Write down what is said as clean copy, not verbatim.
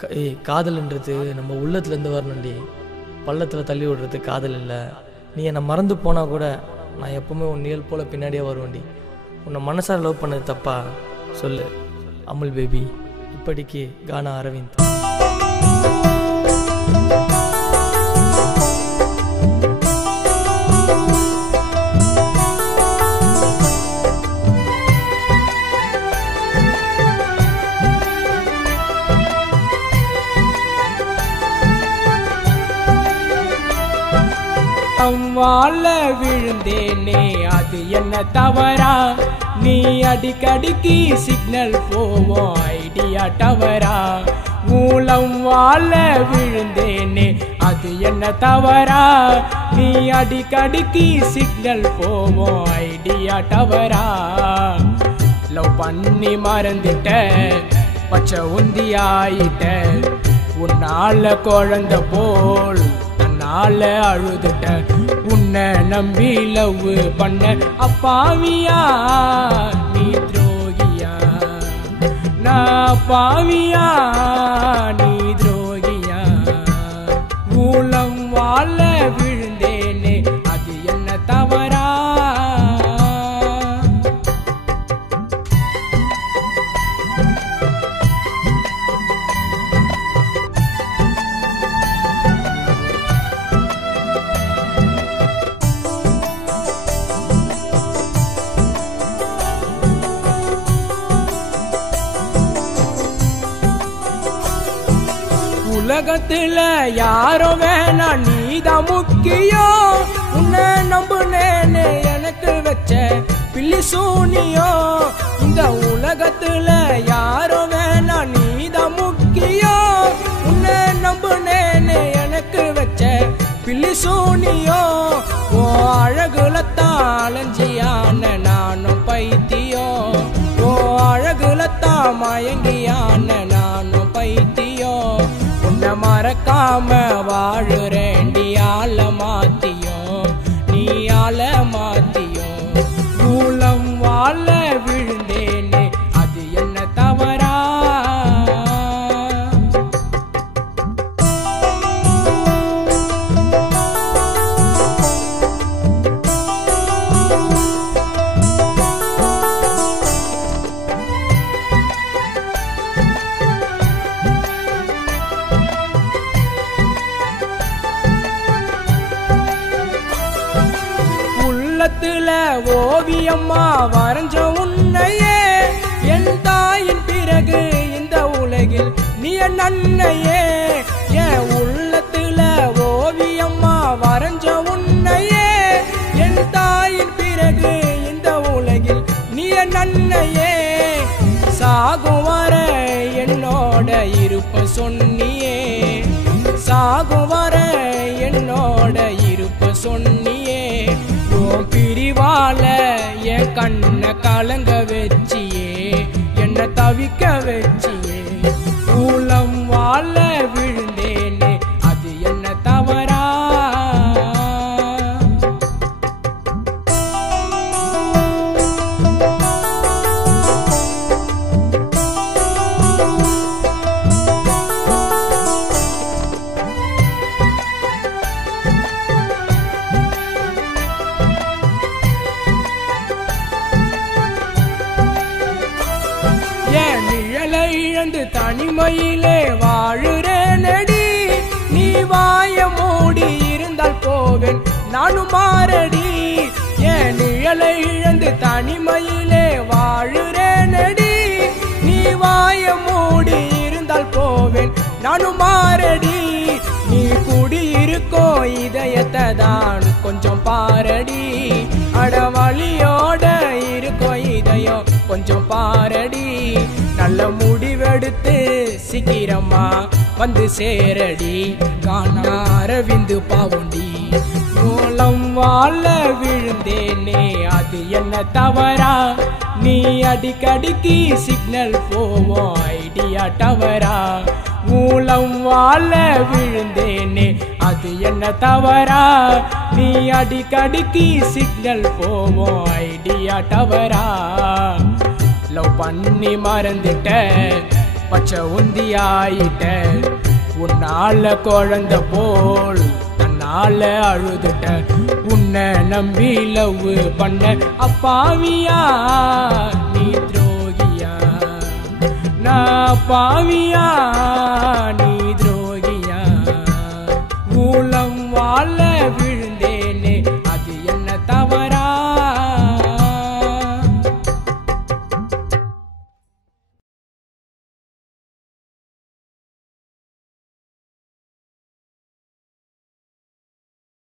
காதல்ன்றது நம்ம உள்ளத்துலேருந்து வரணும்டி. பள்ளத்தில் தள்ளி விடுறது காதல் இல்லை. நீ என்னை மறந்து போனால் கூட நான் எப்போவுமே உன் நிழல் போல் பின்னாடியே வருவேன்டி. உன்னை மனசார லவ் பண்ணது தப்பா சொல்லு அமுல் பேபி. இப்படிக்கு கானா அரவிந்த். வாழ விழுந்தேனே அது என்ன தவறா? நீ அடிக்கடிக்கு சிக்னல் போவோம் ஐடியா டவரா? மூலம் வாழ விழுந்தேனே அது என்ன தவறா? நீ அடிக்கடிக்கு சிக்னல் போவோம் ஐடியா டவரா? லவ் பண்ணி மறந்துட்ட பச்சை உந்தியாயிட்ட உன்னால குழந்தை போல் நாள அழுதுட்ட. உன்னை நம்பி லவ் பண்ண அப்பாவியா நீ துரோகியா? நான் பாவியா நீ துரோகியா? மூலம் வாழ விழுந்தேனே அது என்ன தவறா? உலகத்துல யாரோ வேணா நீதான் முக்கியம். உன்னை நம்புனேனே எனக்கு வச்ச பில்லி சூனியம். இந்த உலகத்துல யாரோ வேணா நீதான் முக்கியம். உன்னை நம்புனேனே எனக்கு வச்ச பில்லி சூனியம். ஓ அழகுலத்தான் அலைஞ்சியான நானும் பைத்தியம். ஓ அழகுலத்தான் மயங்கியான நானும் பைத்தியம். உன்னை மறக்காம வாழுறேண்டி ஆள மாத்தியும் நீ ஆள மாத்தியும். மூலம் வாழ விழுந்தேனே அது என்ன தவறா? ஓவியம்மா வரைஞ்ச உன்னையே என் தாயின் பிறகு இந்த உலகில் நீ என் அன்னையே. என் உள்ளத்துல ஓவியம்மா வரைஞ்ச உன்னையே என் தாயின் பிறகு இந்த உலகில் நீ என் அன்னையே. சாகும் வர என்னோட இருப்ப சொன்னியே. சாகும் வர என்னோட இருப்ப சொன்னியே. பிரிவால என் கண்ண கலங்க வச்சியே என்ன தவிக்க வச்சியே. மூலம் வாழ விழுந்தேனே அது என்ன தவறா? இழந்து தனிமையிலே வாழுறேனடி. நீ வாய மூடி இருந்தால் போவேன் நானும் மாறடி. என் நிழலை இழந்து தனிமையிலே வாழுறேனடி. நீ வாய மூடி இருந்தால் போவேன் நானும் மாறடி. நீ குடியிருக்கோ இதயத்தை தான் கொஞ்சம் பாரடி. அடவழியோட இருக்கோ இதயம் கொஞ்சம் பாரடி. நல்ல முடிவெடுத்து சீக்கிரமா வந்து சேரடி. கானா அரவிந்து பாவுண்டி. மூலம் வாழ விழுந்தேனே அது என்ன தவறா? நீ அடிக்கடிக்கு சிக்னல் போவோம் ஐடியா டவரா? மூலம் வாழ விழுந்தேனே அது என்ன தவறா? நீ அடிக்கடிக்கு சிக்னல் போவோம் ஐடியா டவரா? லவ் பண்ணி மறந்துட்ட பச்சை உந்தியாயிட்ட உன்னால குழந்தை போல் தன்னால அழுதுட்ட உன்னை நம்பி லவ் பண்ண அப்பாவியா நீ துரோகியா நான் பாவியா நீ